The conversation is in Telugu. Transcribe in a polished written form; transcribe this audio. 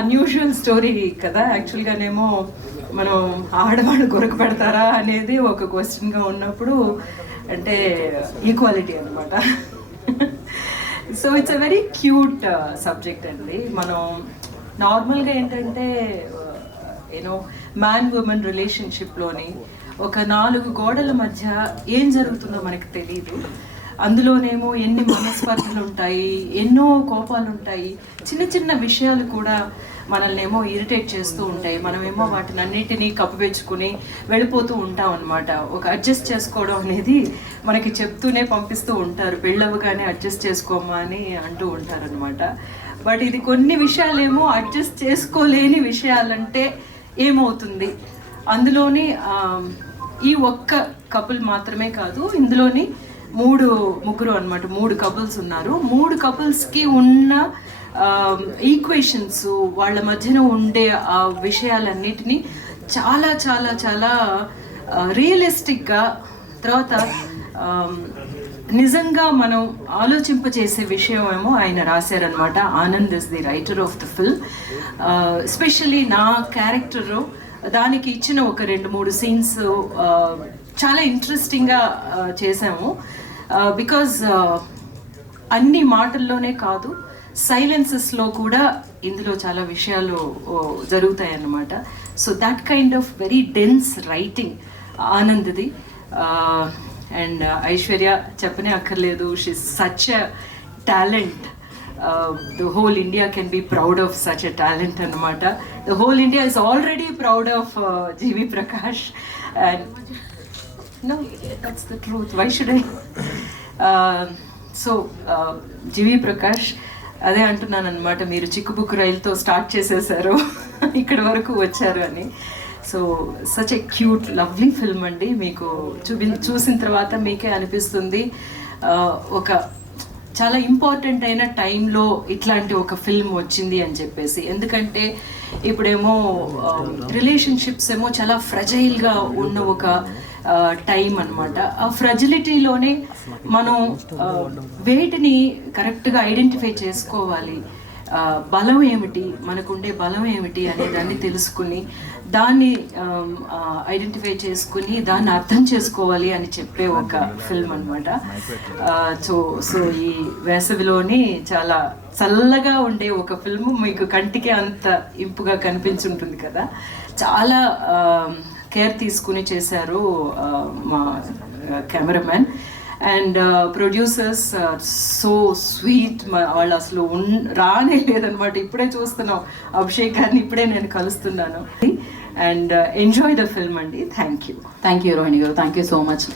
అన్యూజువల్ స్టోరీ కదా. యాక్చువల్గానేమో మనం ఆడవాళ్ళు కొరకు పెడతారా అనేది ఒక క్వశ్చన్గా ఉన్నప్పుడు అంటే ఈక్వాలిటీ అనమాట. So it's a very cute subject అండి. మనం నార్మల్గా ఏంటంటే యూనో మ్యాన్ ఉమెన్ రిలేషన్షిప్లోని ఒక 4 గోడల మధ్య ఏం జరుగుతుందో మనకు తెలియదు. అందులోనేమో ఎన్ని మనస్పర్ధలు ఉంటాయి, ఎన్నో కోపాలు ఉంటాయి, చిన్న చిన్న విషయాలు కూడా మనల్నేమో ఇరిటేట్ చేస్తూ ఉంటాయి. మనమేమో వాటిని అన్నిటినీ కప్పుపెచ్చుకుని వెళ్ళిపోతూ ఉంటాం అనమాట. ఒక అడ్జస్ట్ చేసుకోవడం అనేది మనకి చెప్తూనే పంపిస్తూ ఉంటారు, పెళ్ళవగానే అడ్జస్ట్ చేసుకోమా అని అంటూ ఉంటారు అనమాట. బట్ ఇది కొన్ని విషయాలేమో అడ్జస్ట్ చేసుకోలేని విషయాలంటే ఏమవుతుంది, అందులోని ఈ ఒక్క కపుల్ మాత్రమే కాదు, ఇందులోని ముగ్గురు అనమాట, 3 కపుల్స్ ఉన్నారు. 3 కపుల్స్కి ఉన్న ఈక్వేషన్స్, వాళ్ళ మధ్యన ఉండే ఆ విషయాలన్నిటినీ చాలా చాలా చాలా రియలిస్టిక్గా, తర్వాత నిజంగా మనం ఆలోచింపచేసే విషయం ఏమో ఆయన రాశారనమాట. Anand is the writer of the film. Especially నా క్యారెక్టరు దానికి ఇచ్చిన ఒక 2-3 సీన్స్ చాలా ఇంట్రెస్టింగ్గా చేసాము. బికాజ్ అన్ని మాటల్లోనే కాదు, సైలెన్సెస్లో కూడా ఇందులో చాలా విషయాలు జరుగుతాయి అన్నమాట. So that kind of very dense writing ఆనంద్ది. అండ్ ఐశ్వర్య చెప్పనే అక్కర్లేదు, she is such a talent. The whole India can be proud of such a talent anamata. The whole India is already proud of GV Prakash, and no, that's the truth. Why should I? So GV Prakash, అదే అంటున్నాను అనమాట, మీరు చిక్కుబుక్కు రైలుతో స్టార్ట్ చేసేసారు, ఇక్కడి వరకు వచ్చారు అని. So such a cute lovely film అండి. మీకు చూసిన తర్వాత మీకే అనిపిస్తుంది ఒక చాలా ఇంపార్టెంట్ అయిన టైంలో ఇట్లాంటి ఒక ఫిల్మ్ వచ్చింది అని చెప్పేసి. ఎందుకంటే ఇప్పుడేమో రిలేషన్షిప్స్ ఏమో చాలా ఫ్రెజైల్గా ఉన్న ఒక టైం అనమాట. ఆ ఫ్రెజిలిటీలోనే మనం వేటిని కరెక్ట్గా ఐడెంటిఫై చేసుకోవాలి, బలం ఏమిటి, మనకుండే బలం ఏమిటి అనే దాన్ని తెలుసుకుని దాన్ని ఐడెంటిఫై చేసుకుని దాన్ని అర్థం చేసుకోవాలి అని చెప్పే ఒక ఫిల్మ్ అనమాట. సో ఈ వేసవిలోని చాలా చల్లగా ఉండే ఒక ఫిల్మ్ మీకు కంటికి అంత ఇంపుగా కనిపించుంటుంది కదా. చాలా కేర్ తీసుకుని చేశారు మా cameraman. And producers so sweet. వాళ్ళు అసలు రానే లేదనమాట. ఇప్పుడే చూస్తున్నాం అభిషేక్ గారిని, ఇప్పుడే నేను కలుస్తున్నాను. అండ్ ఎంజాయ్ ద ఫిల్మ్ అండి. థ్యాంక్ యూ రోహిణి గారు, థ్యాంక్ యూ సో మచ్.